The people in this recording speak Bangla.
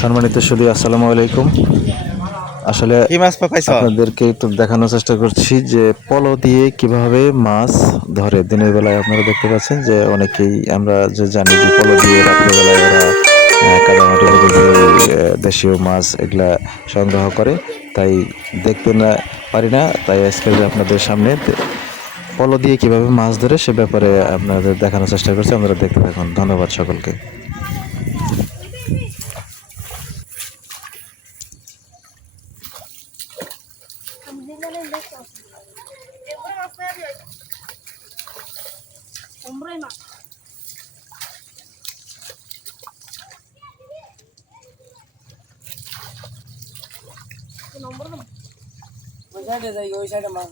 সম্মানিত সুধী, আসসালামু আলাইকুম। আসলে কি মাছ পাইছ? আপনাদেরকে একটু দেখানোর চেষ্টা করছি যে পলো দিয়ে কিভাবে মাছ ধরে দিনের বেলায়। আপনারা দেখতে পাচ্ছেন যে অনেকেই আমরা যে জানি যে পলো দিয়ে রাত্রেবেলায় ওরা কাদামাটি লেগে যে দেশীয় মাছ এগুলা সংগ্রহ করে। তাই দেখতে না পারি না, তাই আজকে যে আপনাদের সামনে পলো দিয়ে কিভাবে মাছ ধরে সে ব্যাপারে আপনাদের দেখানোর চেষ্টা করছি। আপনারা দেখতে থাকুন। ধন্যবাদ সকলকে। ওই সাইডে যাই, ওই সাইডে মাছ